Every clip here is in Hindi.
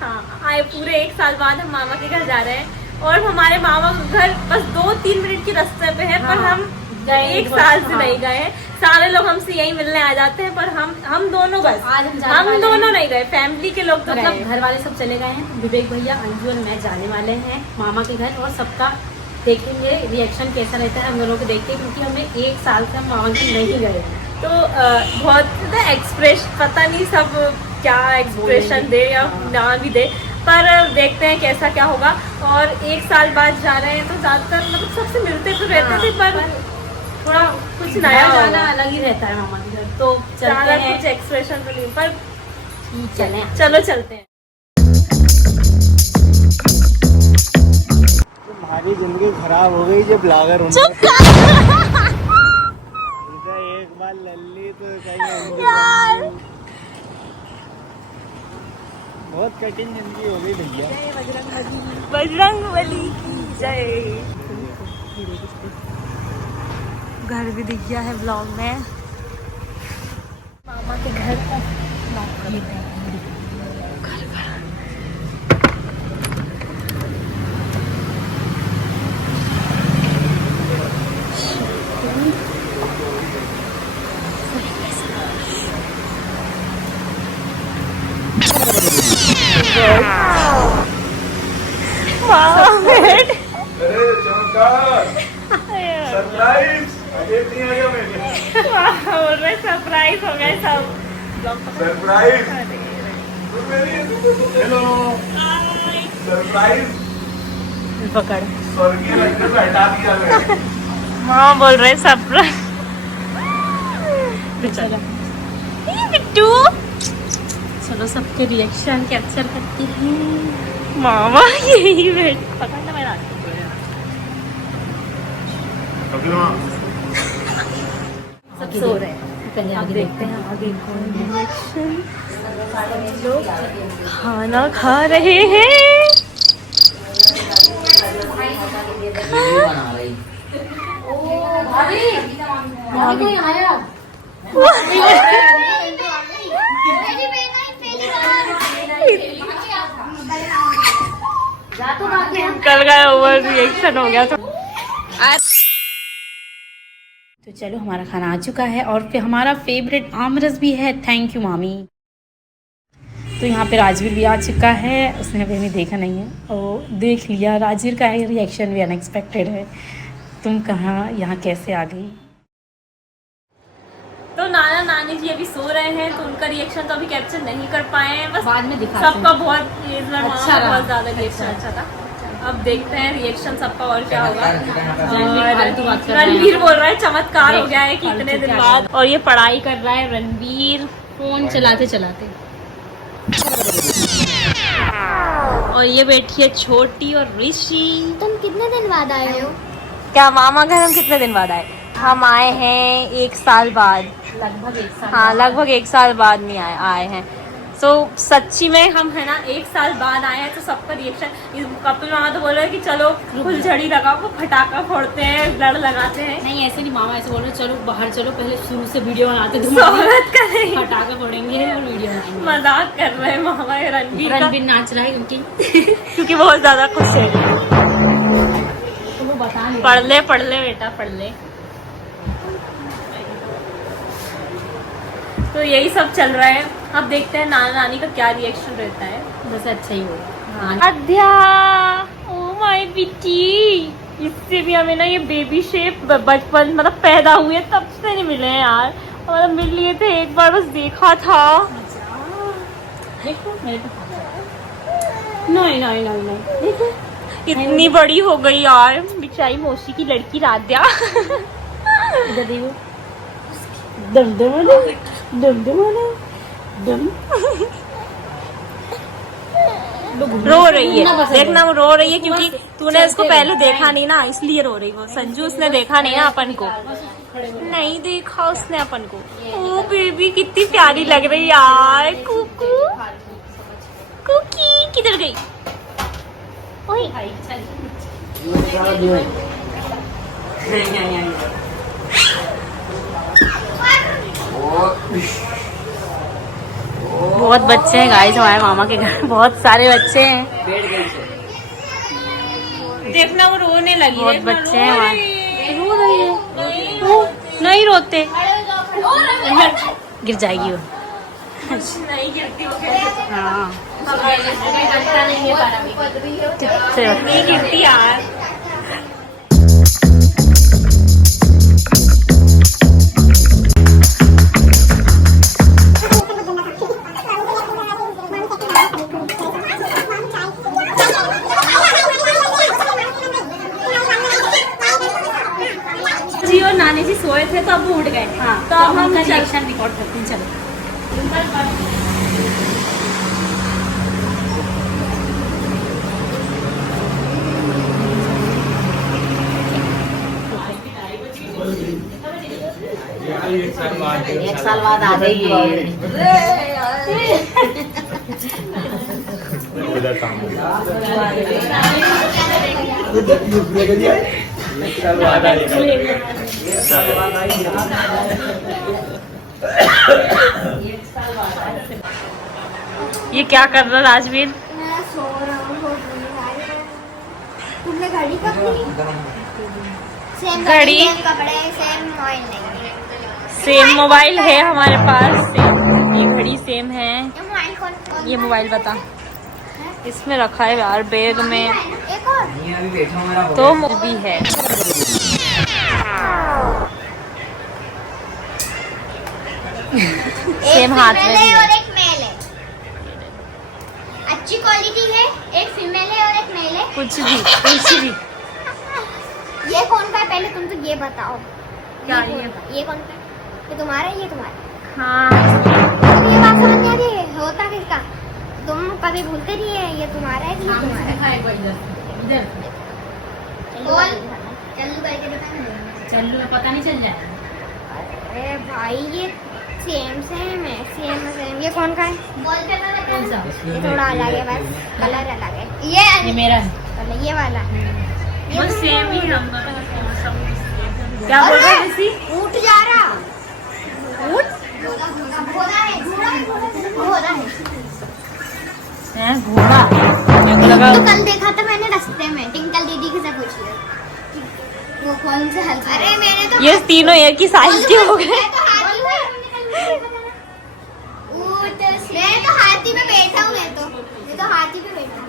हाँ आए पूरे 1 साल बाद हम मामा के घर जा रहे हैं और हमारे मामा का घर बस 2-3 मिनट के रास्ते पे है पर हम 1 साल से नहीं गए हैं। सारे लोग हमसे यही मिलने आ जाते हैं पर हम दोनों बस आज हम दोनों नहीं गए, फैमिली के लोग तो मतलब घर वाले सब चले गए हैं। विवेक भैया, अंजू और मैं जाने वाले हैं मामा के घर और सबका देखेंगे रिएक्शन कैसा रहता है हम दोनों को देखते हैं, क्योंकि हमें 1 साल से हम मामा के नहीं गए तो बहुत एक्सप्रेशन पता नहीं सब क्या एक्सप्रेशन दे या ना भी दे, पर देखते हैं कैसा क्या होगा। और 1 साल बाद जा रहे हैं तो ज्यादातर मतलब सबसे मिलते तो रहते थे पर थोड़ा कुछ नया जाना अलग ही रहता है मामा के घर, तो ज्यादा चलते हैं। कुछ एक्सप्रेशन तो नहीं पर चलो चलते हैं। तुम्हारी जिंदगी खराब हो गई जब ब्लॉगर एक बार लल्ली तो कहीं बहुत कठिन जिंदगी हो गई भैया। बजरंगबली की जय। घर भी दिख गया है ब्लॉग में। मामा के घर का सरप्राइज हो गए सब। सरप्राइज हेलो सरप्राइज पकड़ स्वर्गीय लंगर से हटा दिया मैंने। मामा बोल रहे सरप्राइज। बिट्टू चलो सबके रिएक्शन कैप्चर करती हैं। मामा यही बैठ पकड़ना मेरा सब सो रहे हैं। पहले आगे देखते हैं आगे लोग खाना खा रहे हैं। कल का ओवर रिएक्शन हो गया तो चलो हमारा खाना आ चुका है और फिर हमारा फेवरेट आमरस भी है। थैंक यू मामी। तो यहाँ पे राजवीर भी आ चुका है, उसने अभी हमें देखा नहीं है और देख लिया। राजवीर का रिएक्शन भी अनएक्सपेक्टेड है। तुम कहाँ यहाँ कैसे आ गई? तो नाना नानी जी अभी सो रहे हैं तो उनका रिएक्शन तो अभी कैप्चर नहीं कर पाए हैं, बस बाद में दिखाते हैं। सबका बहुत अच्छा रहा। बहुत ज्यादा रिएक्शन अच्छा था। अब देखते हैं रिएक्शन सबका और क्या होगा। रणवीर बोल रहा है चमत्कार हो गया है कि इतने दिन बाद। और ये पढ़ाई कर रहा है रणवीर फोन चलाते चलाते। और ये बैठी है छोटी और ऋषि। तुम कितने दिन बाद आए हो? क्या मामा घर हम कितने दिन बाद आए? हम आए हैं 1 साल बाद। लगभग 1 साल। हाँ लगभग 1 साल बाद में आए हैं। तो सच्ची में हम है ना 1 साल बाद आए हैं तो सबका रिएक्शन। कपिल मामा तो बोल रहे हैं कि चलो फुलझड़ी लगाओ, वो फटाखा फोड़ते हैं, लड़ लगाते हैं। नहीं ऐसे नहीं, मामा ऐसे बोल रहे चलो बाहर चलो, पहले शुरू से वीडियो बनाते स्वागत करें, फटाखा फोड़ेंगे और वीडियो बनाएंगे। मजाक कर रहे हैं मामा। रणवीर नाच रहा है क्योंकि बहुत ज्यादा खुश है। तो वो बता नहीं। पढ़ ले बेटा पढ़ ले। तो यही सब चल रहा है। अब देखते हैं नाना नानी का क्या रिएक्शन रहता है। वैसे अच्छा ही होगा। अध्या ओ माय बेटी, इससे भी हमें ना ये बेबी शेप बचपन मतलब पैदा हुए तब से नहीं मिले हैं यार। मतलब मिल लिए थे एक बार, बस देखा था। देखो मेरे नहीं देखो इतनी बड़ी हो गई यार बेचारी मौसी की लड़की राध्या। इधर देखो। दम रो रही है, देखना वो रो रही है क्योंकि तूने उसको पहले देखा नहीं ना, इसलिए रो रही वो। संजू उसने देखा नहीं ना अपन को, नहीं देखा उसने अपन को। ओ बेबी कितनी प्यारी लग रही यार। कुकू कुकी किधर गई? ओए बहुत बच्चे हैं गाइस हमारे मामा के घर, बहुत सारे बच्चे हैं। देखना वो रोने लगी। बहुत देखना, बच्चे हैं वहाँ। रो रही है। नहीं रोते, गिर जाएगी वो। नहीं गिरती वो। हाँ नहीं गिरती यार। जी और नानी जी सोए थे तो अब वो उठ गए। हाँ, तो अब हम रिएक्शन रिकॉर्ड करते हैं। चलो एक साल बाद आ गई है। उधर सामने ये क्या कर रहा राजवीर? मैं सो रहा हूँ। तुमने घड़ी कब ली? सेम घड़ी? सेम कपड़े, सेम मोबाइल नहीं। सेम मोबाइल है हमारे पास, सेम ये घड़ी सेम है। ये मोबाइल कौन? ये मोबाइल बता, इसमें रखा है यार बैग में, एक और तो भी है। सेम हाथ में भी और है। एक मेल है। अच्छी क्वालिटी है। एक फीमेल है और एक मेल है। कुछ भी ये कौन का है पहले तुम तो ये बताओ। क्या ये कौन का है? ये तुम्हारा है, ये तुम्हारा। हाँ तो ये बात समझ नहीं आ रही है, होता किसका? तुम कभी भूलते नहीं है ये तुम्हारा है कि ये तुम्हारा है। बोल चल्लू करके दिखा। चलो पता नहीं चल जाए। अरे भाई ये सेम सेम है, सेम। ये कौन का है? कौन सा? ये थोड़ा अलग है, बस कलर अलग है। ये मेरा है। कलर ये वाला। ये बस तुम सेम ही बोल- हम सब। क्या बोल रहे ऋषि? ऊँट जा रहा। ऊँट? घोड़ा है, घोड़ा है। है घोड़ा? मेरे को लगा तो कल देखा था मैंने रास्ते में, टिंकल दीदी से पूछ लिया वो कौन से हल्का। अरे मैंने तो ये तीनों एक ही साइज के हो गए। मैं तो हाथी में बैठा हूँ। मैं तो हाथी पे बैठा हूँ।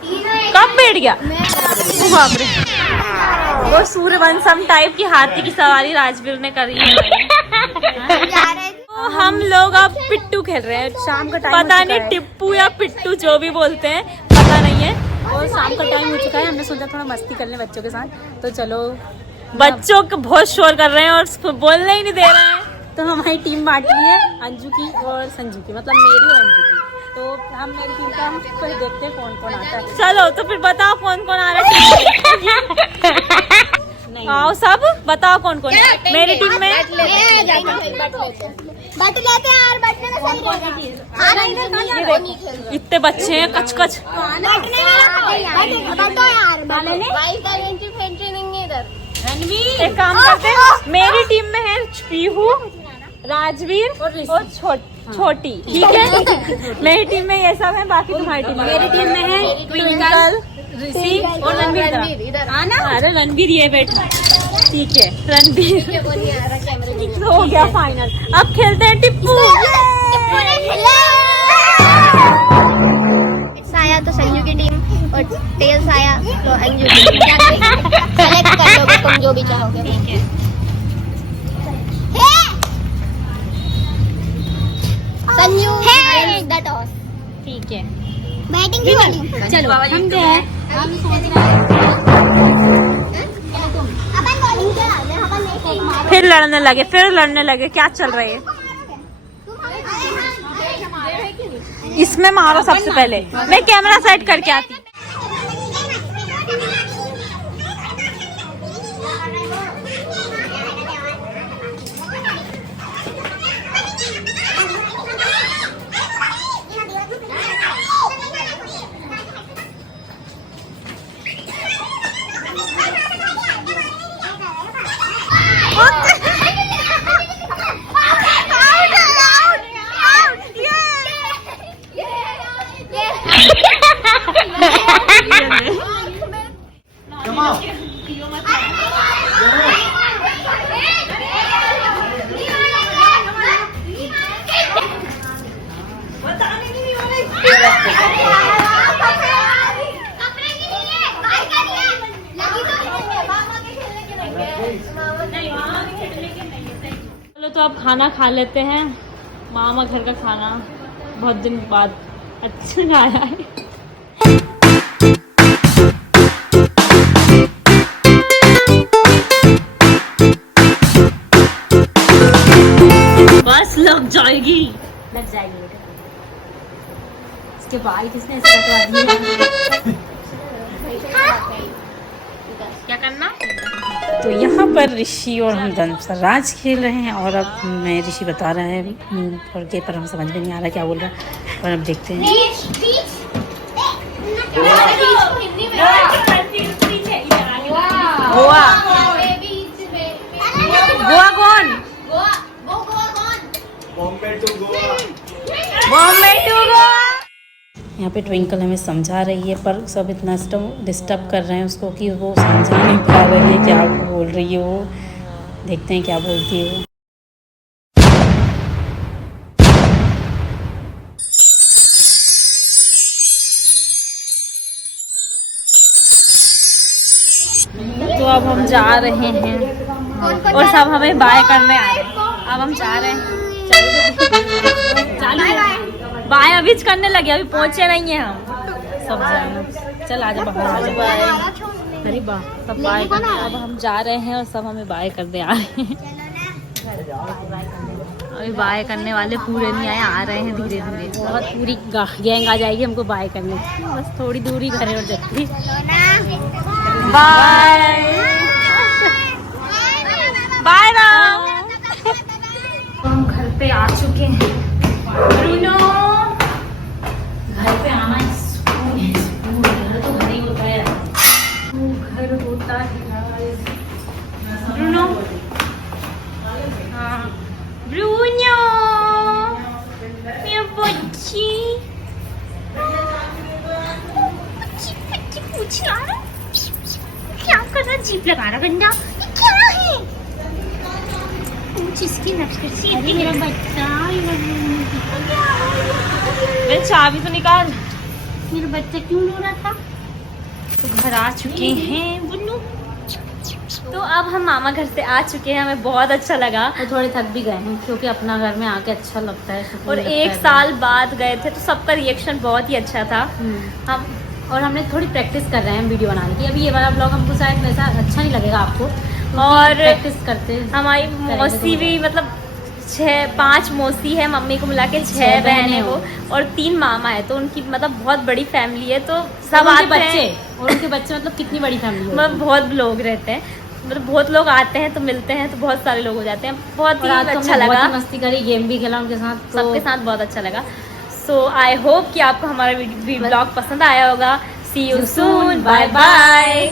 तीनों एक कब बैठ गया? मैं बाप रे, वो सूर्यवंशम टाइप की हाथी की सवारी राजवीर ने करी है। जा रहे थे। तो हम लोग अब पिट्टू खेल रहे हैं। शाम का टाइम पता नहीं टिप्पू या पिट्टू जो भी बोलते हैं, पता नहीं है। और शाम का टाइम हो चुका है, हमने सोचा थोड़ा मस्ती कर लें बच्चों के साथ। तो चलो, बच्चों को बहुत शोर कर रहे हैं और बोलने ही नहीं दे रहे हैं। तो हमारी टीम बांटी है अंजू की और संजू की, मतलब मेरी और अंजू की। तो हम मेरी टीम का हम फिर देखते हैं कौन कौन आता है। चलो तो फिर बताओ कौन कौन आ रहा है। आओ सब बताओ कौन कौन है मेरी टीम में। बट लेते हैं यार, बैठने में सही रहेगा। हाँ इधर कहाँ जा रहे हो? इतने बच्चे हैं कच कच। बैठने में बैठो यार। वाइफ का एंट्री नहीं है इधर। रणवीर एक काम करते हैं, मेरी टीम में है पीहू, राजवीर और छोटी, ठीक है। मेरी टीम में ये सब है, बाकी तुम्हारी टीम में। मेरी टीम में है ट्विंकल, ऋषि और रणवीर। इधर आना। अरे रणवीर ये बैठा, ठीक है रणवीर। हो गया फाइनल। अब खेलते हैं टिप्पू। साया तो संजू की टीम और टेल्स आया तो अंजू की टीम। सेलेक्ट कर लोगे तुम जो भी चाहोगे। ठीक है। Sanju the toss. ठीक है, बैटिंग की बॉलिंग। चलो हम गए हैं। हम सोच रहे हैं अपन बॉलिंग क्या है, अपन नहीं मारो। फिर लड़ने लगे, क्या चल रहा है? इसमें मारो सबसे पहले, मैं कैमरा सेट करके आती। चलो तो अब खाना खा लेते हैं। मामा घर का खाना बहुत दिन बाद अच्छा आया है। बस लग जाएगी इसके बाल किसने ऐसे कटवा दिए? क्या करना? तो यहाँ पर ऋषि और हम धनसराज खेल रहे हैं और अब मैं ऋषि बता रहा है और के पर हम समझ में नहीं आ रहा क्या बोल रहा है, पर अब देखते हैं। गोवा गोवा कौन? बॉम्बे टू गोवा। बॉम्बे टू गोवा। यहाँ पे ट्विंकल हमें समझा रही है पर सब इतना डिस्टर्ब कर रहे हैं उसको कि वो समझा नहीं पा रही है क्या बोल रही है वो। देखते हैं क्या बोलती है वो। तो अब हम जा रहे हैं और सब हमें बाय करने आ रहे हैं। अब हम जा रहे हैं। बाय अभी करने लगे, अभी पहुंचे नहीं है हम। सब जाए चल आजा बाहर आजा। अरे वाह सब बाय करने। अब हम जा रहे हैं और सब हमें बाय करने आ रहे हैं। अभी बाय करने वाले पूरे नहीं आए, आ रहे हैं धीरे धीरे। बहुत पूरी गैंग आ जाएगी हमको बाय करने। बस थोड़ी दूरी घर और देखती। Bye bye Ram. हम घर पे आ चुके हैं। ब्रूनो घर पे आना सुकून है, सुकून। घर तो घर ही होता है, घर होता है। ब्रूनो हाँ ब्रूनो मेरा बच्ची पूछ रहा है क्या कर रहा? जीप लगा रहा गंदा। ये क्या है? इसकी अरे मेरा बच्चा मेरे चाबी तो निकाल। मेरा बच्चा क्यों रो रहा था? तो घर आ चुके हैं बुन्नू। तो अब हम मामा घर से आ चुके हैं। हमें बहुत अच्छा लगा और थोड़े थक भी गए हैं क्योंकि अपना घर में आके अच्छा लगता है, सुकून और लगता एक है। साल बाद गए थे तो सबका रिएक्शन बहुत ही अच्छा था। हम और हमने थोड़ी प्रैक्टिस कर रहे हैं वीडियो बनाने की। अभी ये वाला ब्लॉग हमको शायद वैसा अच्छा नहीं लगेगा आपको, और प्रैक्टिस करते हैं। हमारी मौसी भी मतलब 5 मौसी है, मम्मी को मिला के 6 बहन है वो, और 3 मामा है। तो उनकी मतलब बहुत बड़ी फैमिली है। तो सब आते बच्चे हैं। और उनके बच्चे मतलब कितनी बड़ी फैमिली है। मतलब बहुत लोग रहते हैं, मतलब बहुत लोग आते हैं तो मिलते हैं तो बहुत सारे लोग हो जाते हैं। बहुत ही अच्छा लगा, बहुत ही मस्ती करी, गेम भी खेला उनके साथ, तो सबके साथ बहुत अच्छा लगा। सो आई होप कि आपको हमारा ब्लॉग पसंद आया होगा। सी यू सून, बाय बाय।